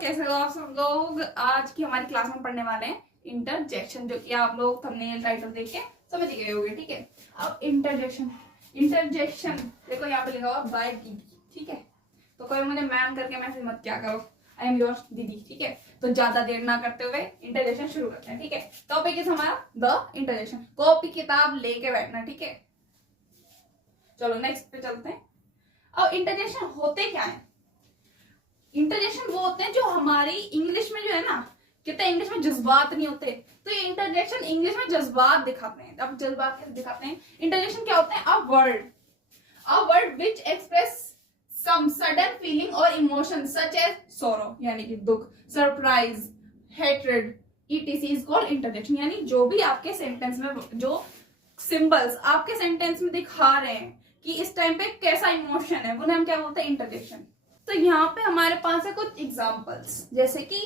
कैसे हो आप सब लोग। आज की हमारी क्लास में पढ़ने वाले हैं इंटरजेक्शन, जो कि आप लोग थंबनेल टाइटल देख के समझ गए होंगे। ठीक है, अब इंटरजेक्शन देखो यहाँ पे लिखा हुआ बाय दीदी। ठीक है, तो कोई मुझे मैम करके मैसेज मत क्या करो, आई एम योर दीदी। ठीक है, तो ज्यादा देर ना करते हुए इंटरजेक्शन शुरू करते हैं। ठीक है, टॉपिक इज हमारा द इंटरजेक्शन। कॉपी किताब लेके बैठना। ठीक है, चलो नेक्स्ट पे चलते हैं। अब इंटरजेक्शन होते क्या है? इंटरजेक्शन वो होते हैं जो हमारी इंग्लिश में जो है ना, कहते हैं इंग्लिश में जज्बात नहीं होते, तो ये इंटरजेक्शन इंग्लिश में जज्बात दिखाते हैं। अब जज्बात कैसे दिखाते हैं? इंटरजेक्शन क्या होते हैं? A word which express some sudden feeling और इमोशन सच एज सोरो, यानी कि दुख, surprise, hatred, etc is called interjection. यानी जो भी आपके सेंटेंस में, जो सिंबल्स आपके सेंटेंस में दिखा रहे हैं कि इस टाइम पे कैसा इमोशन है, उन्हें हम क्या बोलते हैं? इंटरजेक्शन। तो यहाँ पे हमारे पास है कुछ एग्जाम्पल्स, जैसे कि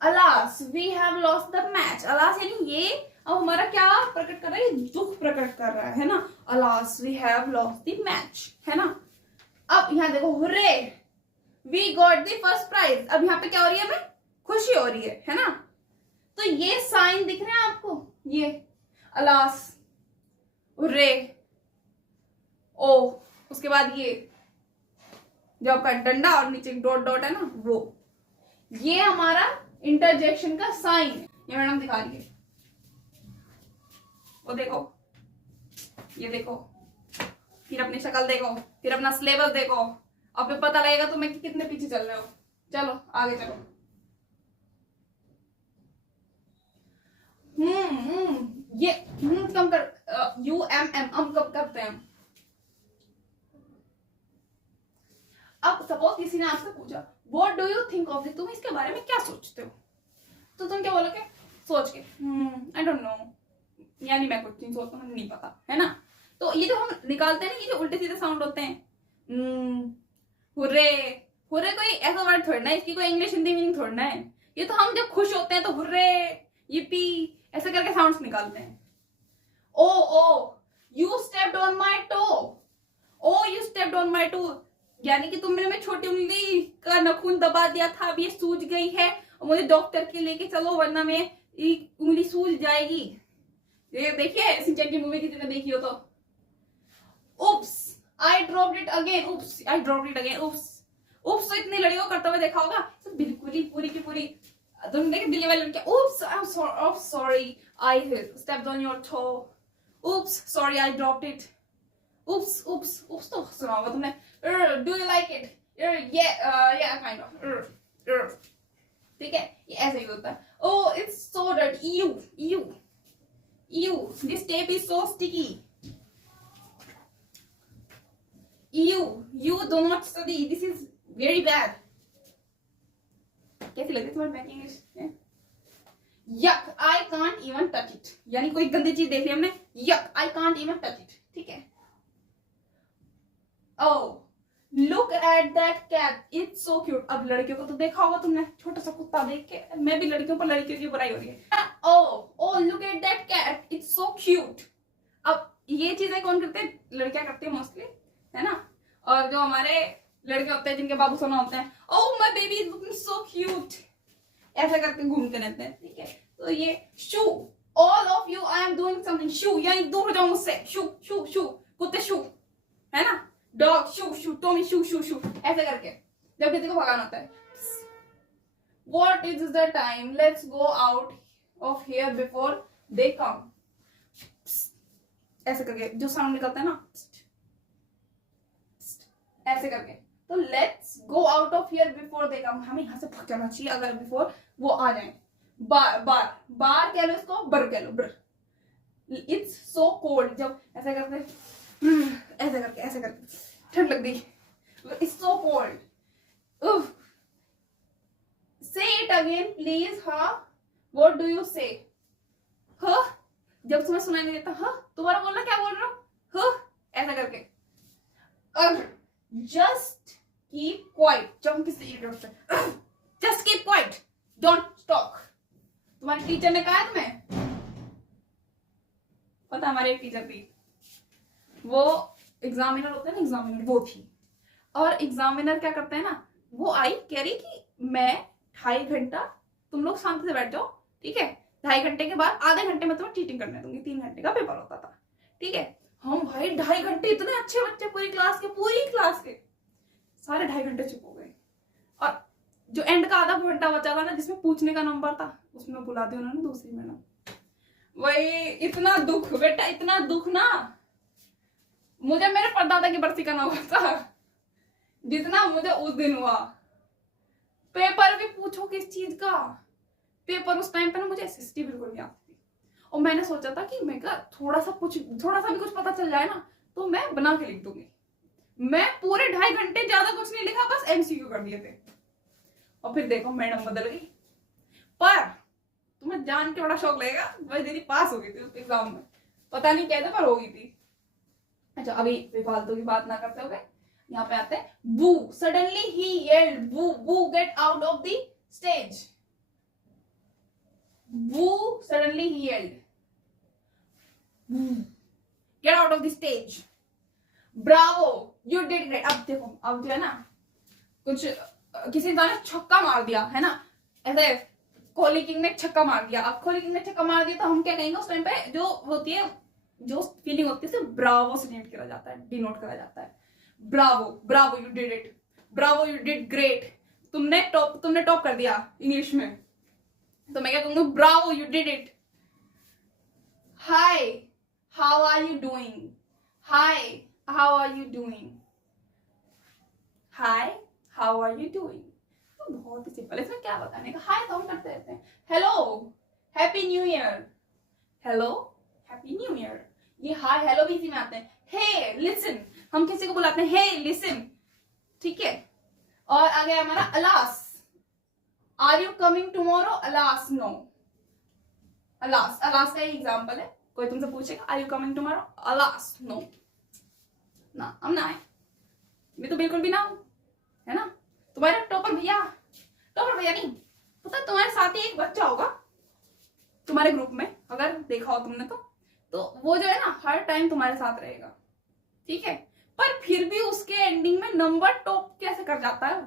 alas we have lost the match. Alas यानी ये अब हमारा क्या प्रकट कर रहा है? दुख प्रकट कर रहा है ना। Alas we have lost the match, है ना। अब यहाँ देखो, hurray we got the first prize. अब यहाँ पे क्या हो रही है? हमें खुशी हो रही है ना। तो ये साइन दिख रहे हैं आपको, ये अलास, हुर्रे, ओ, उसके बाद ये जो आपका डंडा और नीचे डॉट डॉट है ना, वो ये हमारा इंटरजेक्शन का साइन है। ये मैडम दिखा रही है, वो देखो, ये देखो, फिर अपनी शक्ल देखो, फिर अपना सिलेबस देखो, अब फिर पता लगेगा तुम्हें कि कितने पीछे चल रहे हो। चलो आगे चलो। ये कम कर, यू एम एम हम कब करते हैं? अब सपोज किसी ने आपसे पूछा what do you think of this, तुम इसके बारे में क्या सोचते हो? तो तुम क्या बोलोगे? सोच के आई डोंट नो, यानी मैं कुछ नहीं सोचता, मुझे नहीं पता, है ना। तो ये जो हम निकालते हैं, ये जो उल्टे सीधे साउंड होते हैं, हुर्रे, हुर्रे कोई ऐसा वर्ड थोड़ा ना, इसकी कोई इंग्लिश हिंदी मीनिंग थोड़ा ना है। ये तो हम जब खुश होते हैं तो हुर्रे, yippee ऐसे करके साउंड्स निकालते हैं। Oh you stepped on my toe, oh you stepped on my toe, यानी कि तुमने मेरी छोटी उंगली का नाखून दबा दिया था, अब ये सूज गई है और मुझे डॉक्टर के लेके चलो वरना मैं उंगली सूज जाएगी। ये देखिए सिंचन की मूवी किसी ने देखी हो तो। Oops I dropped it again, oops I dropped it again, oops oops तो इतनी लड़कियों करते हुए देखा होगा, तो बिल्कुल ही पूरी की पूरी तुम देखे दिल्ली वाली लड़कियां, oops I am sorry I stepped on your toe, oops sorry I dropped it, oops oops oops तो सुना होगा तुमने। Do you like it? या काइंड ऑफ। ठीक है, ये ऐसे ही होता है। Oh it's so dirty, you this tape is so sticky, you do not study, this is very bad. कैसी लगती है तुम्हारी bad English? Yuck I can't even touch it, यानी कोई गंदी चीज देख ली हमने, यक I can't even touch it. ठीक है। Oh, look at that cat, it's so cute। अब लड़कियों को तो देखा होगा तुमने, छोटा सा कुत्ता देख के, मैं भी लड़कियों पर लड़कियों की बुराई हो रही है। Oh, look at that cat, it's so cute। अब ये चीजें कौन करते हैं? लड़कियां करती है मोस्टली, है ना। और जो हमारे लड़के होते हैं जिनके बाबू सोना होते हैं, oh my baby is looking so cute, ऐसा करके घूमते रहते हैं। ठीक है, तो ये शू, all of you I am doing something, शू यानी दूर हो जाओ मुझसे, शू शू शू, कुत्ते शू, है ना। डॉग शू शू, टॉमी शू शू शू, ऐसे करके जब किसी को भगाना होता है। What is the time? Let's go out of here before they come। ऐसे करके जो साउंड निकलता है ना, ऐसे करके। तो let's go out of here before they come, हमें यहाँ से भाग जाना चाहिए अगर बिफोर वो आ जाए। बार कह लो इसको, बर कह लो, बर। इट्स सो कोल्ड, जब ऐसे करते ऐसे करके ठंड लग गई, इट्स सो कोल्ड। से इट अगेन प्लीज। हाँ व्हाट डू यू से? हाँ जब तुम्हें सुनाई नहीं देता, हाँ तुम्हारा बोलना, क्या बोल रहा हूँ? हाँ ऐसा करके। जस्ट कीप क्वाइट, जब हम किसी just keep quiet, don't talk. तुम्हारे टीचर ने कहा है तुम्हें? पता हमारे एक टीचर थी, वो एग्जामिनर होते हैं ना, एग्जामिनर वो थी। और एग्जामिनर क्या करते हैं ना, वो आई कह रही कि मैं 2.5 घंटा, तुम लोग शांति से बैठ जाओ, ठीक है। 2.5 घंटे के बाद आधे घंटे में तुम्हें चीटिंग करने दूंगी। 3 घंटे का पेपर होता था, ठीक है। हम भाई 2.5 घंटे, इतने अच्छे बच्चे पूरी क्लास के सारे 2.5 घंटे चुप हो गए। और जो एंड का आधा घंटा बचा था ना, जिसमें पूछने का नंबर था, उसमें बुला दी उन्होंने दूसरी मैडम। वही इतना दुख बेटा, इतना दुख ना मुझे मेरे परदादा की बरसी का ना हुआ था जितना मुझे उस दिन हुआ। पेपर भी पूछो किस चीज का, पेपर उस टाइम पे ना मुझे एसएसटी बिल्कुल नहीं आती थी। और मैंने सोचा था कि मैं थोड़ा सा भी कुछ पता चल जाए ना तो मैं बना के लिख दूंगी। मैं पूरे 2.5 घंटे ज्यादा कुछ नहीं लिखा, बस एमसीक्यू कर दिए थे। और फिर देखो मैडम बदल गई। पर तुम्हें जान के बड़ा शौक लगेगा, वही दीदी पास हो गई थी उस एग्जाम में, पता नहीं कैसे पर हो गई थी। अच्छा अभी फालतू की बात ना करते हुए यहाँ पे आते हैं। बू, सडनली ही yelled, boo boo get out of the stage. Boo, suddenly ही yelled, get out of the stage. Bravo, you did great. अब देखो, अब जो है ना, कुछ किसी इंसान ने छक्का मार दिया है ना, ऐसे कोहली किंग ने छक्का मार दिया। अब कोहली किंग ने छक्का मार दिया तो हम क्या कहेंगे उस टाइम पे, जो होती है, जो फीलिंग होती है, ब्रावो से डिनोट करा जाता है, डिनोट करा जाता है। Bravo, bravo you did it, bravo you did great. तुमने टॉप कर दिया इंग्लिश में, तो मैं क्या कहूंगी, bravo you did it. Hi, how are you doing, hi how are you doing, hi how are you doing. तो बहुत ही सिंपल है, इसमें क्या बताने का, हाय तो हम करते रहते हैं। Hello, happy new year, hello happy new year. ये हाय हेलो भी इसी में आते हैं। हे लिसन, हम किसी को बुलाते हैं हे लिसन, ठीक है। और आगे हमारा alas, are you coming tomorrow, alas no. Alas, alas का एग्जाम्पल है, कोई तुमसे पूछेगा are you coming tomorrow, alas no, ना हम ना आए, मैं तो बिल्कुल भी ना हूं, है ना। तुम्हारे टॉपर भैया नहीं, पता है तुम्हारे साथ ही एक बच्चा होगा तुम्हारे ग्रुप में, अगर देखा हो तुमने तो वो जो है ना हर टाइम तुम्हारे साथ रहेगा, ठीक है। पर फिर भी उसके एंडिंग में नंबर टॉप कैसे कर जाता है,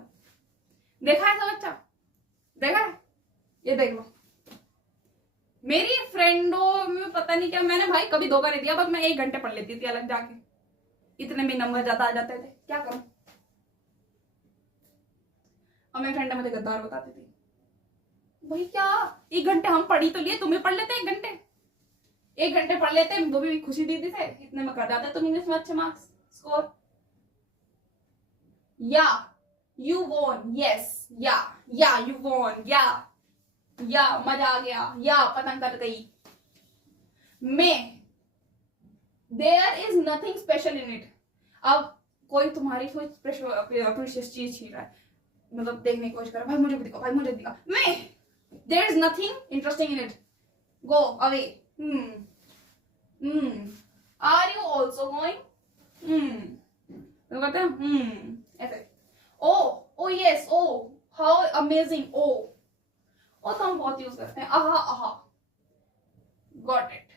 देखा है सब बच्चा, देखा है, ये देख लो। मेरी फ्रेंडों में पता नहीं क्या, मैंने भाई कभी धोखा नहीं दिया, बस मैं 1 घंटे पढ़ लेती थी अलग जाके, इतने में नंबर ज्यादा आ जाते थे, क्या करूं। और मेरी फ्रेंड मुझे गद्दार बताती थी, भाई क्या 1 घंटे हम पढ़ी तो लिए, तुम भी पढ़ लेते 1 घंटे पढ़ लेते, वो भी खुशी दीदी थे, इतने में कर जाते तुम इंग्लिश में अच्छे marks score. Yay you won, yes yay you won, yay मजा आ गया, या पतंग कट गई। में there is nothing special in it. अब कोई तुम्हारी कोई प्रेशियस चीज छीन रहा है, मतलब देखने की कोशिश कर रहा है, भाई मुझे भी दिखा, भाई मुझे दिखा। में there is nothing interesting in it, go away. Are you also going, तो कहते हैं ऐसे। Oh yes, oh how amazing, oh तो हम बहुत यूज करते हैं। आहा आहा, गॉट इट,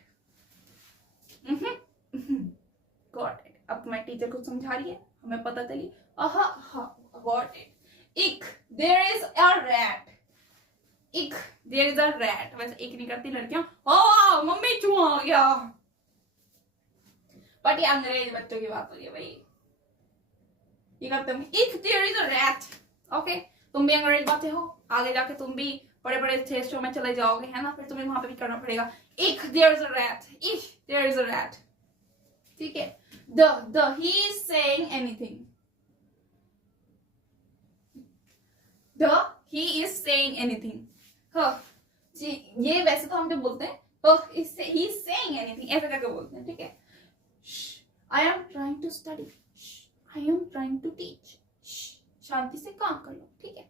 गॉट इट। अब तुम्हारी टीचर कुछ समझा रही है, हमें पता चली, आहा आहा, गॉट इट। इक, देयर इज अ रैट, इक, देयर इज अ रैट। वैसे एक नहीं करती लड़कियां, ओ मम्मी चूहा आ गया, बट ये अंग्रेज बच्चों की बात हो रही है भाई, ये करते हैं। If there is a rat, okay, तुम भी अंग्रेज बातें हो, आगे जाके तुम भी बड़े बड़े देशों में चले जाओगे, है ना, फिर तुम्हें वहां पे भी करना पड़ेगा। If there is a rat, if there is a rat, ठीक है। The he is saying anything, the he is saying anything. जी, ये वैसे तो हम जो बोलते हैं ही इज सेइंग एनीथिंग, ऐसा करके बोलते हैं, ठीक है। I am trying to study, I am trying to teach, शांति से काम कर लो, ठीक है।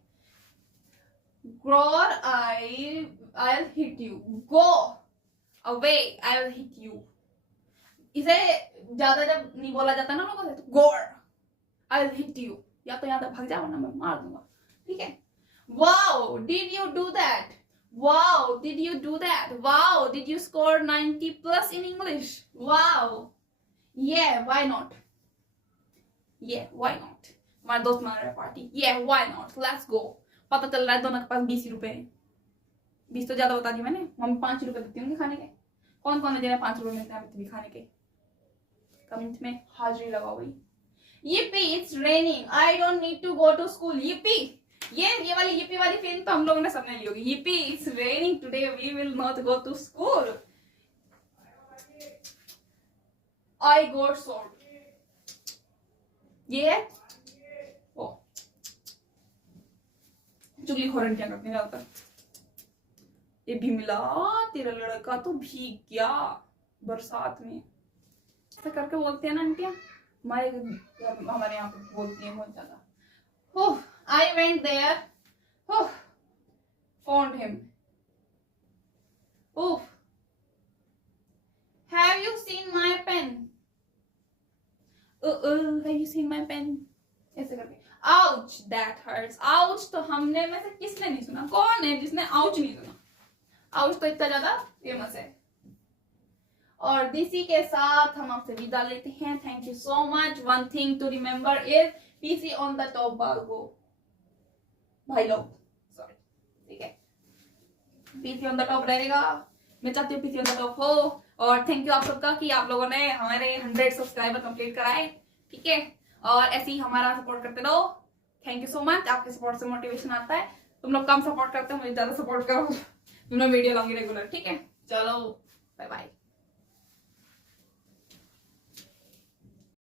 Groar, I'll hit you. Go away, I'll hit you. इसे ज्यादा जब नहीं बोला जाता ना लोगों से, तो Groar, I'll hit you. या तो यहाँ तक भाग जाओ, वरना मैं मार दूंगा, ठीक है। Wow, did you do that? Wow, did you do that? Wow, did you score 90 plus in English? Wow. Yeah, why not? Yeah, why not? हमारे दोस्त मान रहे party, yeah, why not? Let's go. पता चल रहा है दोनों के पास 20 रुपए है। 20 तो ज्यादा बता दी मैंने। मम्मी 5 रुपए देती होंगी खाने के। कौन कौन है जिन्हें 5 रुपए मिलते हैं अभी खाने के? कमेंट में हाजिरी लगाओ भाई। yippee it's raining I don't need to go to school yippee ये वाली yippee वाली फीलिंग तो हम लोगों ने सबने ली होगी। yippee it's raining today we will not go to school I got sold ये ओ चुगली खोरन क्या करते हैं ज्यादातर। ये भी मिला तेरा लड़का तो भीग गया बरसात में ऐसा करके बोलते हैं ना आंटियां। हमारे यहाँ पे बोलती है बहुत ज्यादा। Oh I went there oh found him oh have you seen my pen have you seen my pen ऐसे करके। Ouch that hurts. आउच तो हमने में से किसने नहीं सुना? कौन है जिसने आउच नहीं सुना? आउच तो इतना ज्यादा फेमस है। और इसी के साथ हम आपसे विदा लेते हैं। Thank you so much. One thing to remember is PC on the top बागो भाई लोग सॉरी ठीक है पीसी ऑन द टॉप रहेगा। मैं चाहती हूँ पीसी ऑन द टॉप हो। और थैंक यू आप सबका कि आप लोगों ने हमारे 100 सब्सक्राइबर कंप्लीट कराए ठीक है। और ऐसे ही हमारा सपोर्ट करते रहो। Thank you so much. आपके सपोर्ट से मोटिवेशन आता है। तुम लोग कम सपोर्ट करते हो मुझे ज्यादा सपोर्ट करो। तुम लोग वीडियो लाऊंगी रेगुलर ठीक है। चलो बाय बाय।